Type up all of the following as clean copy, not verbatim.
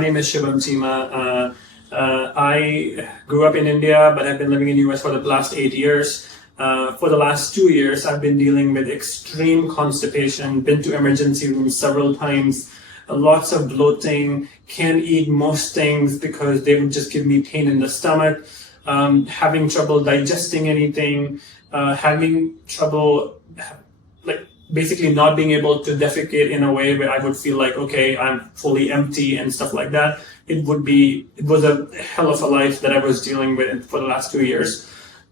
name is Shubham Cheema. I grew up in India, but I've been living in the US for the last 8 years. For the last 2 years, I've been dealing with extreme constipation, been to emergency rooms several times, lots of bloating, can't eat most things because they would just give me pain in the stomach, having trouble digesting anything, having trouble basically not being able to defecate in a way where I would feel like, okay, I'm fully empty and stuff like that. It was a hell of a life that I was dealing with for the last 2 years.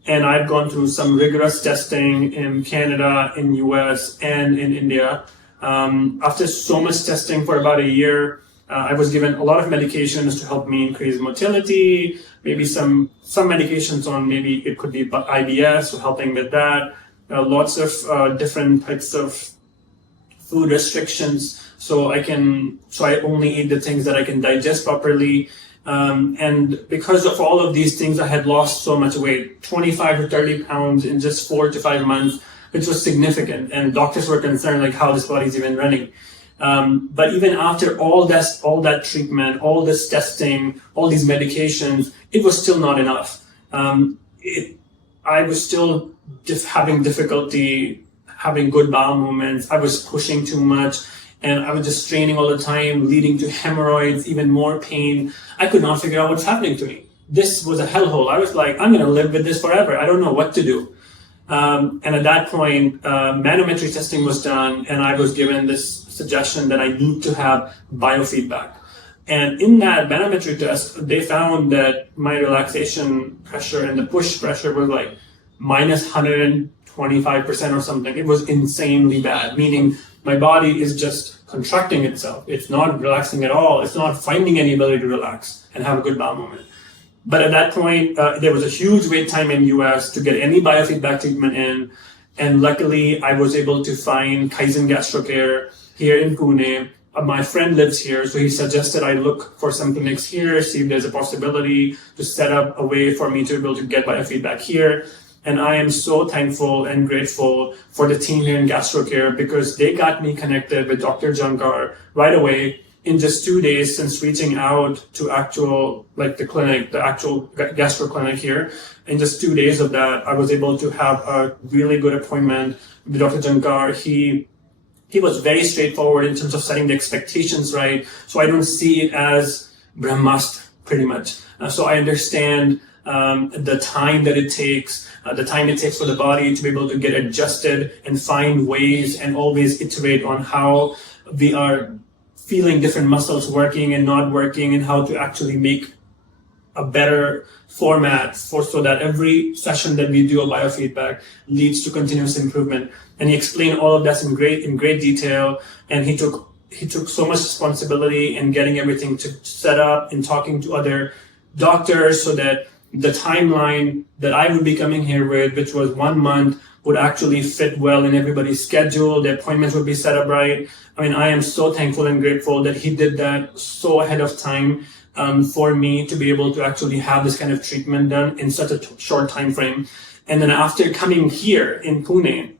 And I've gone through some rigorous testing in Canada, in US, and in India. After so much testing for about a year, I was given a lot of medications to help me increase motility, maybe some medications on, maybe it could be IBS, so helping with that. Lots of different types of food restrictions, so I only eat the things that I can digest properly. And because of all of these things, I had lost so much weight, 25 to 30 pounds in just 4 to 5 months, which was significant. And doctors were concerned, like, how this body's even running. But even after all that treatment, all this testing, all these medications, it was still not enough. I was still having difficulty having good bowel movements. I was pushing too much, and I was just straining all the time, leading to hemorrhoids, even more pain. I could not figure out what's happening to me. This was a hellhole. I was like, I'm going to live with this forever. I don't know what to do. And at that point, manometry testing was done, and I was given this suggestion that I need to have biofeedback. And in that manometry test, they found that my relaxation pressure and the push pressure was like minus 125% or something. It was insanely bad, meaning my body is just contracting itself. It's not relaxing at all. It's not finding any ability to relax and have a good bowel movement. But at that point, there was a huge wait time in US to get any biofeedback treatment in. And luckily, I was able to find Kaizen Gastro Care here in Pune. My friend lives here, so he suggested I look for some clinics here, see if there's a possibility to set up a way for me to be able to get biofeedback here. And I am so thankful and grateful for the team here in Gastro Care, because they got me connected with Dr. Jankar right away in just 2 days since reaching out to the actual gastro clinic here. In just 2 days of that, I was able to have a really good appointment with Dr. Jankar. He was very straightforward in terms of setting the expectations right. So I don't see it as Brahmastra pretty much. So I understand the time that it takes, for the body to be able to get adjusted and find ways and always iterate on how we are feeling different muscles working and not working, and how to actually make a better format so that every session that we do a biofeedback leads to continuous improvement. And he explained all of that in great detail, and he took so much responsibility in getting everything set up and talking to other doctors, so that the timeline that I would be coming here with, which was 1 month, would actually fit well in everybody's schedule. The appointments would be set up right. I mean, I am so thankful and grateful that he did that so ahead of time for me to be able to actually have this kind of treatment done in such a short time frame. And then after coming here in Pune,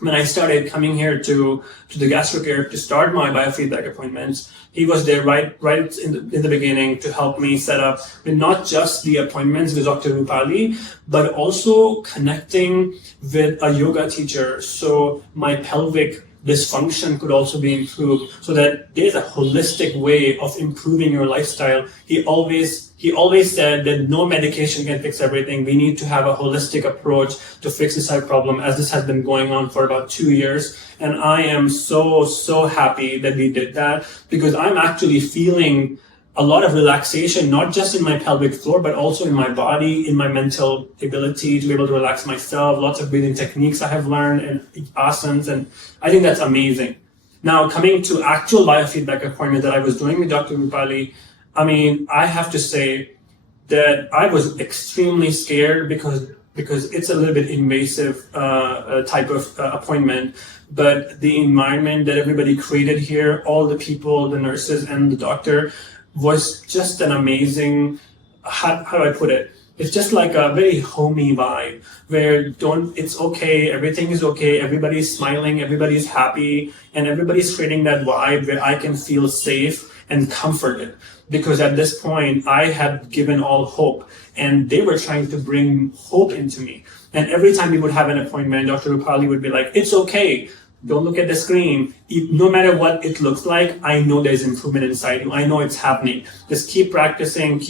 when I started coming here to the Gastro Care to start my biofeedback appointments, he was there right in the beginning to help me set up with not just the appointments with Dr. Rupali, but also connecting with a yoga teacher, so my pelvic dysfunction could also be improved, so that there's a holistic way of improving your lifestyle. He always said that no medication can fix everything. We need to have a holistic approach to fix this problem, as this has been going on for about 2 years. And I am so happy that we did that, because I'm actually feeling a lot of relaxation, not just in my pelvic floor, but also in my body, in my mental ability to be able to relax myself. Lots of breathing techniques I have learned, and asanas, and I think that's amazing. Now, coming to actual biofeedback appointment that I was doing with Dr. Rupali, I mean, I have to say that I was extremely scared because it's a little bit invasive type of appointment. But the environment that everybody created here, all the people, the nurses and the doctor, was just an amazing, how do I put it? It's just like a very homey vibe where it's okay, everything is okay, everybody's smiling, everybody's happy, and everybody's creating that vibe where I can feel safe and comforted, because at this point I had given all hope and they were trying to bring hope into me. And every time we would have an appointment, Dr. Rupali would be like, it's okay. Don't look at the screen. No matter what it looks like, I know there's improvement inside you. I know it's happening. Just keep practicing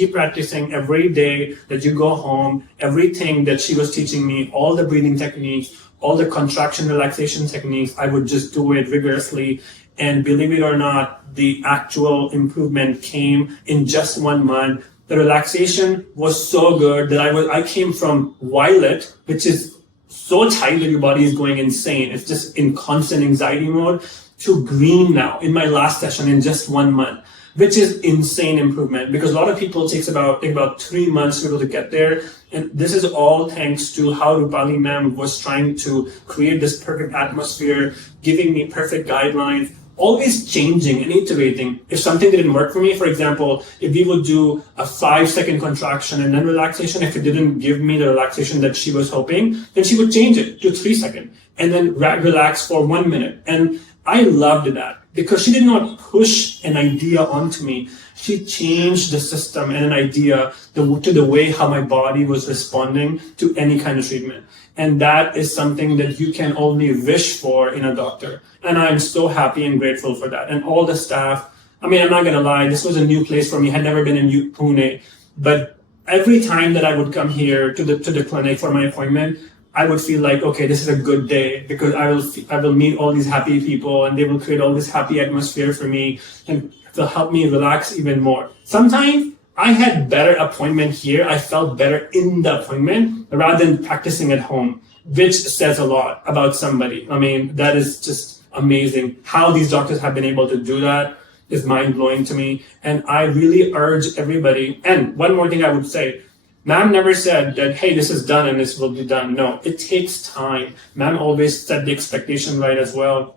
every day that you go home. Everything that she was teaching me, all the breathing techniques, all the contraction relaxation techniques, I would just do it rigorously. And believe it or not, the actual improvement came in just 1 month. The relaxation was so good that I came from violet, which is so tight that your body is going insane. It's just in constant anxiety mode, to green now in my last session in just 1 month, which is insane improvement, because a lot of people take about 3 months to be able to get there. And this is all thanks to how Rupali ma'am was trying to create this perfect atmosphere, giving me perfect guidelines, always changing and iterating. If something didn't work for me, for example, if we would do a 5-second contraction and then relaxation, if it didn't give me the relaxation that she was hoping, then she would change it to 3 seconds and then relax for 1 minute. And I loved that, because she did not push an idea onto me. She changed the system and an idea to the way how my body was responding to any kind of treatment. And that is something that you can only wish for in a doctor. And I'm so happy and grateful for that. And all the staff, I mean, I'm not going to lie, this was a new place for me. I had never been in Pune. But every time that I would come here to the clinic for my appointment, I would feel like, okay, this is a good day, because I will meet all these happy people and they will create all this happy atmosphere for me and they'll help me relax even more. Sometimes I had better appointment here. I felt better in the appointment rather than practicing at home, which says a lot about somebody. I mean, that is just amazing. How these doctors have been able to do that is mind-blowing to me. And I really urge everybody. And one more thing I would say, ma'am never said that, hey, this is done and this will be done. No, it takes time. Ma'am always set the expectation right as well.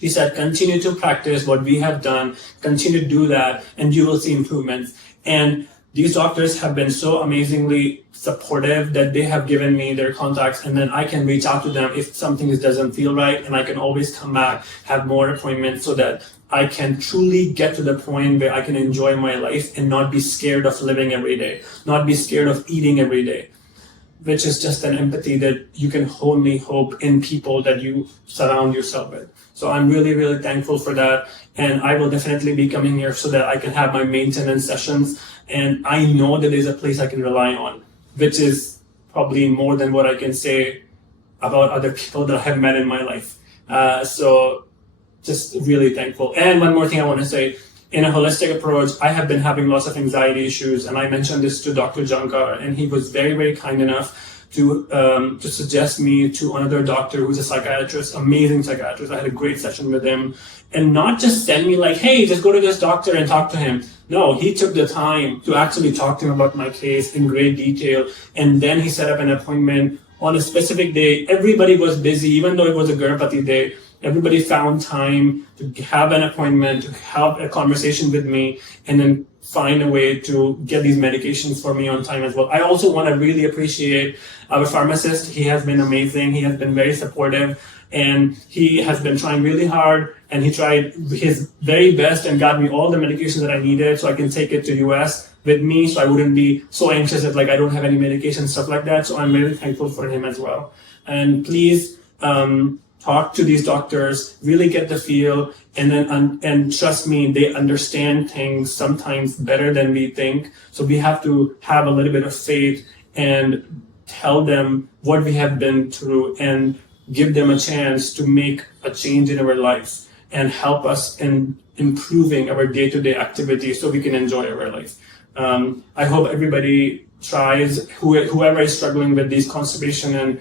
She said, continue to practice what we have done, continue to do that, and you will see improvements. And these doctors have been so amazingly supportive that they have given me their contacts, and then I can reach out to them if something doesn't feel right, and I can always come back, have more appointments so that I can truly get to the point where I can enjoy my life and not be scared of living every day, not be scared of eating every day, which is just an empathy that you can only hope in people that you surround yourself with. So I'm really, really thankful for that. And I will definitely be coming here so that I can have my maintenance sessions. And I know that there's a place I can rely on, which is probably more than what I can say about other people that I have met in my life. So just really thankful. And one more thing I want to say, in a holistic approach, I have been having lots of anxiety issues. And I mentioned this to Dr. Jankar, and he was very, very kind enough to suggest me to another doctor who's a psychiatrist, amazing psychiatrist. I had a great session with him, and not just send me like, hey, just go to this doctor and talk to him. No, he took the time to actually talk to him about my case in great detail. And then he set up an appointment on a specific day. Everybody was busy, even though it was a Ganpati day. Everybody found time to have an appointment, to have a conversation with me, and then find a way to get these medications for me on time as well. I also want to really appreciate our pharmacist. He has been amazing. He has been very supportive, and he has been trying really hard, and he tried his very best and got me all the medications that I needed so I can take it to US with me, so I wouldn't be so anxious that like I don't have any medication, stuff like that. So I'm very thankful for him as well. And please, talk to these doctors, really get the feel, and then and trust me, they understand things sometimes better than we think. So we have to have a little bit of faith and tell them what we have been through and give them a chance to make a change in our lives and help us in improving our day-to-day activities so we can enjoy our life. I hope everybody tries, whoever is struggling with these constipation and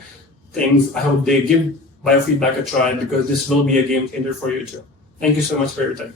things, I hope they give Biofeedback a try, because this will be a game changer for you too. Thank you so much for your time.